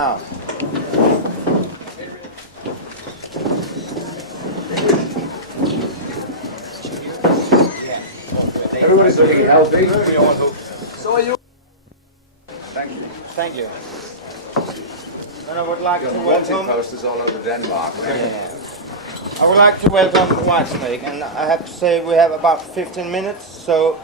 Now. Everybody's looking healthy. So are you. Thank you. Thank you. And I would like to Wanted welcome. posters all over Denmark. Yeah. I would like to welcome Whitesnake, and I have to say we have about 15 minutes, so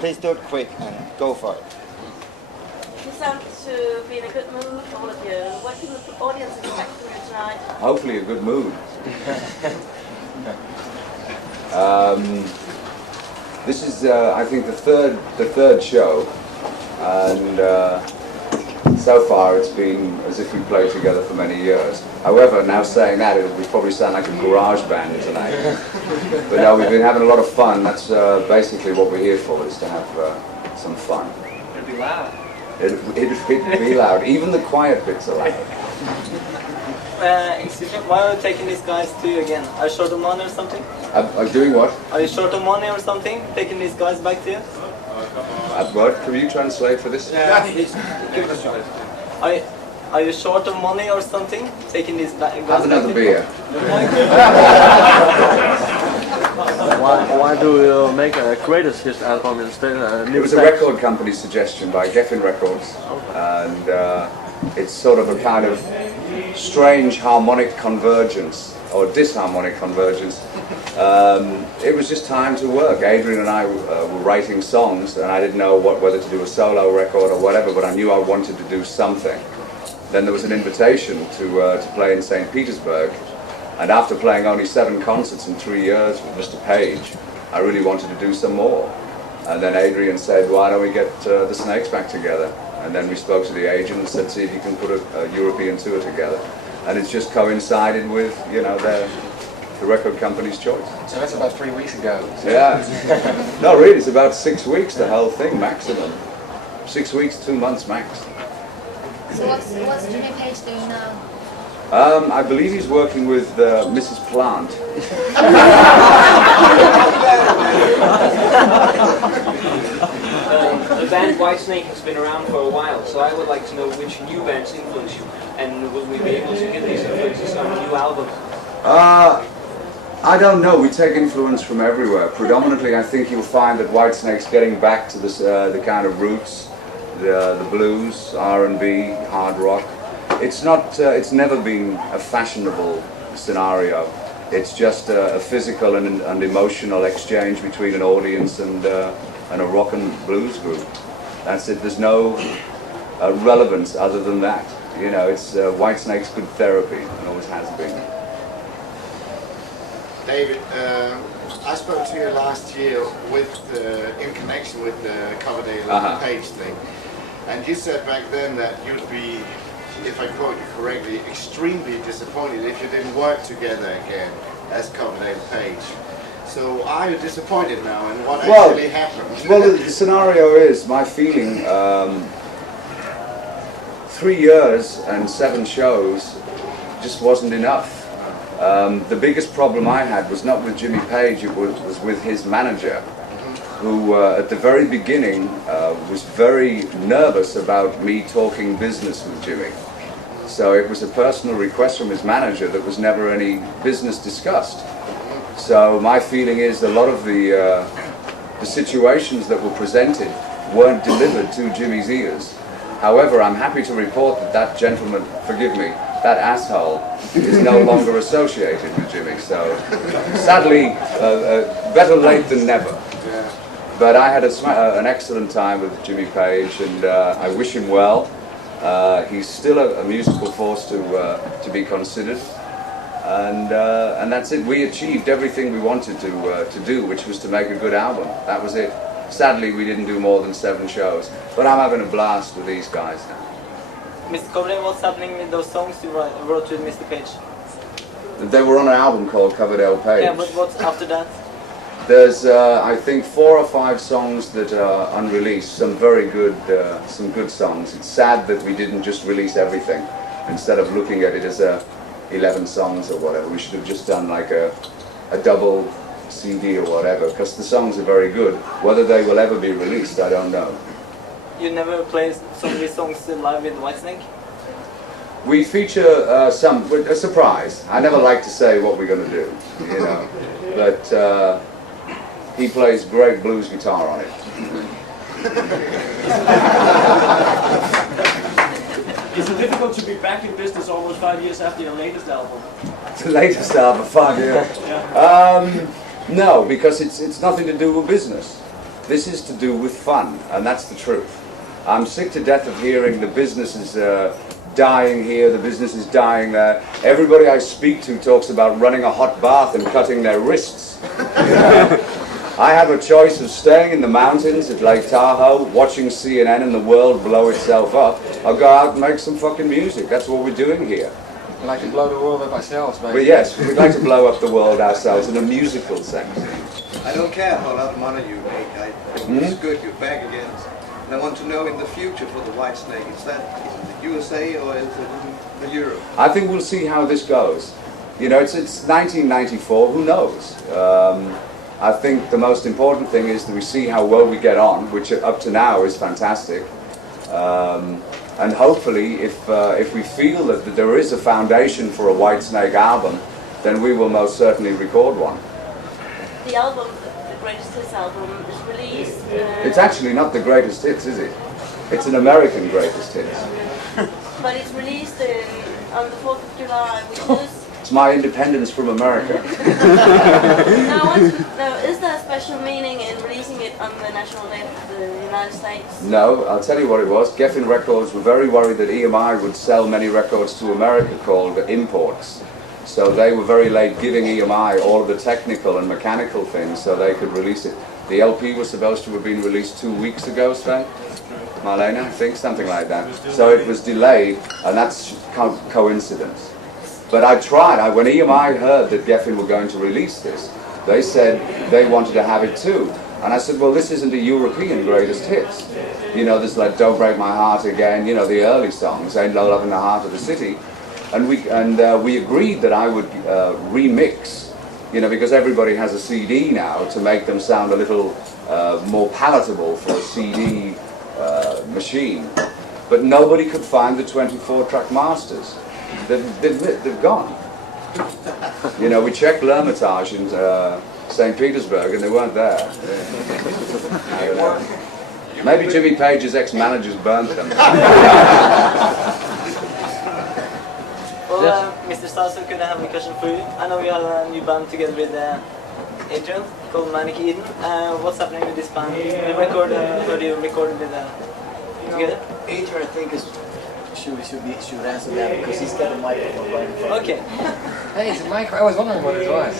please do it quick and go for it. You sound to be in a good mood, all of you. What can the audience expect from you tonight? Hopefully a good mood. This is, I think, the third show, and so far it's been as if we played together for many years. However, now saying that, it would probably sound like a garage band tonight. But no, we've been having a lot of fun. That's basically what we're here for, is to have some fun. It'll be loud. It'd be loud. Even the quiet bits are loud. Excuse me, why are you taking these guys to you again? Are you short of money or something? I'm doing what? Are you short of money or something? Taking these guys back to you? What? Can you translate for this? Are you short of money or something? Taking these guys Have back another to beer. Why do you make a greatest hits album instead of a new It was a record company suggestion by Midfyn Records, and it's sort of a kind of strange harmonic convergence, or disharmonic convergence. It was just time to work. Adrian and I were writing songs, and I didn't know whether to do a solo record or whatever, but I knew I wanted to do something. Then there was an invitation to play in St. Petersburg, and after playing only 7 concerts in 3 years with Mr. Page, I really wanted to do some more. And then Adrian said, why don't we get the Snakes back together? And then we spoke to the agent and said, see if you can put a European tour together. And it's just coincided with, you know, the record company's choice. So that's about 3 weeks ago. Yeah. No, really, it's about 6 weeks, the whole thing, maximum. 6 weeks, 2 months max. So what's Jimmy Page doing now? I believe he's working with Mrs. Plant. The band Whitesnake has been around for a while, so I would like to know which new bands influence you, and will we be able to get these influences on new albums? I don't know. We take influence from everywhere. Predominantly, I think you'll find that Whitesnake's getting back to this, the kind of roots, the blues, R&B, hard rock. It's not. It's never been a fashionable scenario. It's just a physical and emotional exchange between an audience and a rock and blues group. That's it. There's no relevance other than that. You know, it's Whitesnake's good therapy, and always has been. David, I spoke to you last year in connection with the Coverdale Page thing, and you said back then that you'd be, if I quote you correctly, extremely disappointed if you didn't work together again as Coverdale Page. So are you disappointed now, and what actually happened? Well, the scenario is, my feeling, 3 years and 7 shows just wasn't enough. The biggest problem I had was not with Jimmy Page, it was with his manager, who at the very beginning was very nervous about me talking business with Jimmy. So it was a personal request from his manager that was never any business discussed. So my feeling is a lot of the situations that were presented weren't delivered to Jimmy's ears. However, I'm happy to report that that gentleman, forgive me, that asshole is no longer associated with Jimmy. So sadly, better late than never. But I had an excellent time with Jimmy Page, and I wish him well. He's still a musical force to be considered, and that's it. We achieved everything we wanted to do, which was to make a good album. That was it. Sadly, we didn't do more than 7 shows, but I'm having a blast with these guys now. Mr. Coverdale, what's happening with those songs you wrote with Mr. Page? They were on an album called Coverdale Page. Yeah, but what's after that? There's, I think, 4 or 5 songs that are unreleased. Some very good, some good songs. It's sad that we didn't just release everything instead of looking at it as 11 songs or whatever. We should have just done like a double CD or whatever, because the songs are very good. Whether they will ever be released, I don't know. You never play some of these songs live with Whitesnake? We feature a surprise. I never like to say what we're going to do, you know, but he plays great blues guitar on it. Is it difficult to be back in business almost 5 years after your latest album? The latest album, 5 years. Yeah. No, because it's nothing to do with business. This is to do with fun, and that's the truth. I'm sick to death of hearing the business is dying here, the business is dying there. Everybody I speak to talks about running a hot bath and cutting their wrists. You know? I have a choice of staying in the mountains at Lake Tahoe, watching CNN and the world blow itself up. I'll go out and make some fucking music. That's what we're doing here. We like to blow the world up ourselves, basically. But yes, we'd like to blow up the world ourselves in a musical sense. I don't care how lot of money you make. It's good you're back again. And I want to know in the future for the Whitesnake, is it the USA or is it in Europe? I think we'll see how this goes. You know, it's 1994, who knows? I think the most important thing is that we see how well we get on, which up to now is fantastic. And hopefully, if we feel that there is a foundation for a Whitesnake album, then we will most certainly record one. The album, the Greatest Hits album, is released... It's actually not the greatest hits, is it? It's an American greatest hits. But it's released on the 4th of July, which is... It's my independence from America. Now, I want to know, is there a special meaning in releasing it on the National Day of the United States? No, I'll tell you what it was. Geffen Records were very worried that EMI would sell many records to America called imports. So they were very late giving EMI all of the technical and mechanical things so they could release it. The LP was supposed to have been released 2 weeks ago, Sven? Marlena, I think, something like that. So it was delayed, and that's coincidence. But I tried. When EMI heard that Geffen were going to release this, they said they wanted to have it too. And I said, well, this isn't a European greatest hits. You know, there's like Don't Break My Heart Again, you know, the early songs, Ain't No Love in the Heart of the City. And we agreed that I would remix, you know, because everybody has a CD now, to make them sound a little more palatable for a CD machine. But nobody could find the 24-track masters. They've gone. You know, we checked L'Hermitage in St. Petersburg and they weren't there. I don't know. Maybe Jimmy Page's ex-managers burnt them. Well, Mr. Stasso, could I have a question for you? I know you have a new band together with Adrian called Manic Eden. What's happening with this band? Do you record with together? Adrian, I think, is should answer that because he's got a microphone right in front. Okay. Hey, it's a microphone. I was wondering what it was.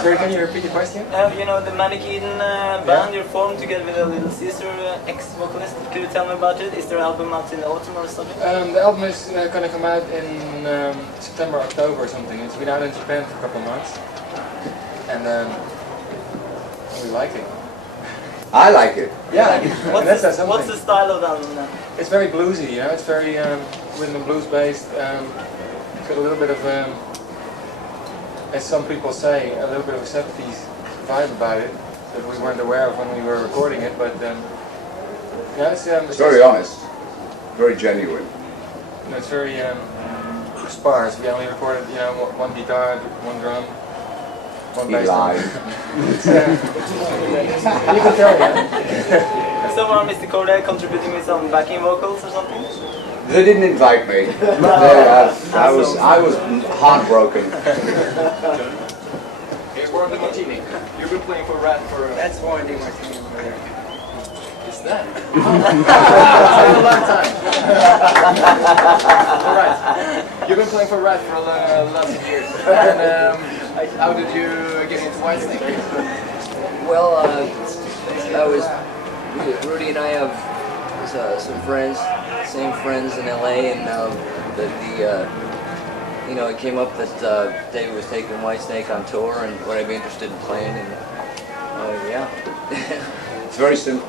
Sorry, can you repeat the question? You know, the Manic Eden band you formed together with a Little Caesar ex-vocalist. Could you tell me about it? Is there an album out in the autumn or something? The album is going to come out in September, October or something. It's been out in Japan for a couple of months. And we like it. I like it. Yeah. What's the style of that? It's very bluesy, you know. It's very rhythm and blues based. It's got a little bit of, as some people say, a little bit of a 70s vibe about it that we weren't aware of when we were recording it. But yeah, it's very honest, very genuine. You know, it's very sparse. We only recorded, you know, one guitar, one drum. One bass line. You can tell that. Someone, Mr. Corday, contributing with some backing vocals or something? They didn't invite me. I was heartbroken. Here's Warren Martini. You've been playing for Rat for... That's Warren Martini over there. Is that? A long time. Alright. You've been playing for Rat for lots of years. And how did you get into Whitesnake? Well, Rudy and I have some friends, same friends in LA, and you know, it came up that David was taking Whitesnake on tour, and would I be interested in playing? And yeah. It's very simple.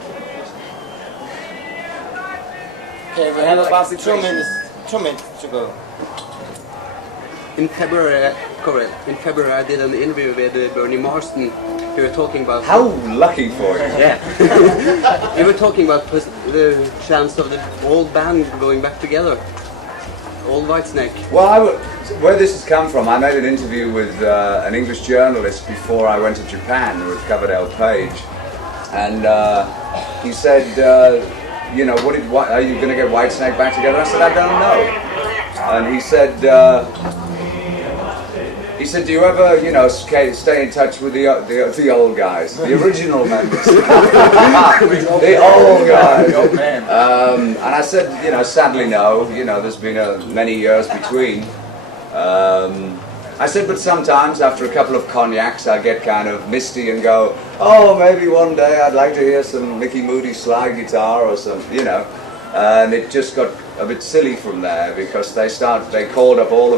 Okay, we have about 2 minutes to go. In February, correct. In February, I did an interview with Bernie Marsden You were talking about... How lucky for you. Yeah. You were talking about the chance of the old band going back together. Old Whitesnake. Well, where this has come from, I made an interview with an English journalist before I went to Japan with Coverdale Page. And he said, you know, are you going to get Whitesnake back together? I said, I don't know. And he said, do you ever, you know, stay in touch with the old guys, the original members, the old guys? And I said, you know, sadly no. You know, there's been many years between. I said, but sometimes after a couple of cognacs, I get kind of misty and go, oh, maybe one day I'd like to hear some Mickey Moody slide guitar or some, you know. And it just got a bit silly from there because they called up all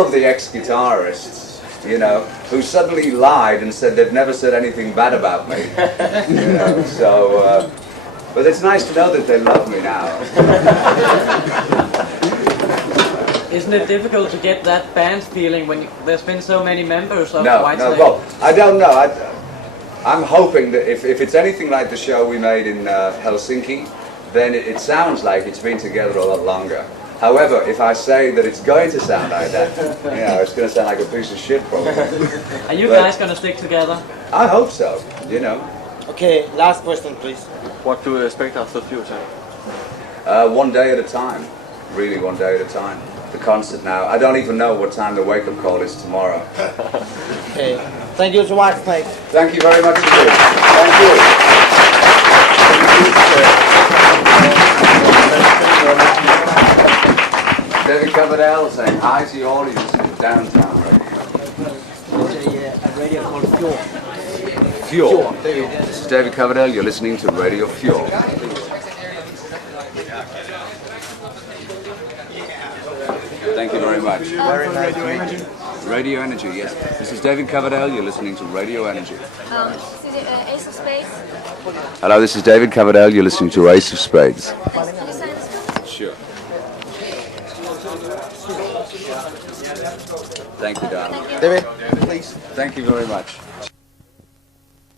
of the ex-guitarists, you know, who suddenly lied and said they've never said anything bad about me. You know, so, but it's nice to know that they love me now. Isn't it difficult to get that band feeling when there's been so many members of Whitesnake? No, well, I don't know. I'm hoping that if it's anything like the show we made in Helsinki, then it sounds like it's been together a lot longer. However, if I say that it's going to sound like that, you know, it's going to sound like a piece of shit probably. Are you guys going to stick together? I hope so, you know. Okay, last question please. What do you expect of the future? One day at a time. Really, one day at a time. The concert now. I don't even know what time the wake-up call is tomorrow. Okay. Thank you to Whitesnake. Thank you very much indeed. Thank you. David Coverdale saying hi to the audience in downtown radio. It's a radio called Fjord. Fjord. This is David Coverdale. You're listening to Radio Fjord. Thank you very much. Very nice to meet you. Radio Energy, yes. This is David Coverdale. You're listening to Radio Energy. This is Ace of Spades. Hello, this is David Coverdale. You're listening to Ace of Spades. Sure. Thank you, darling. David, please. Thank you very much.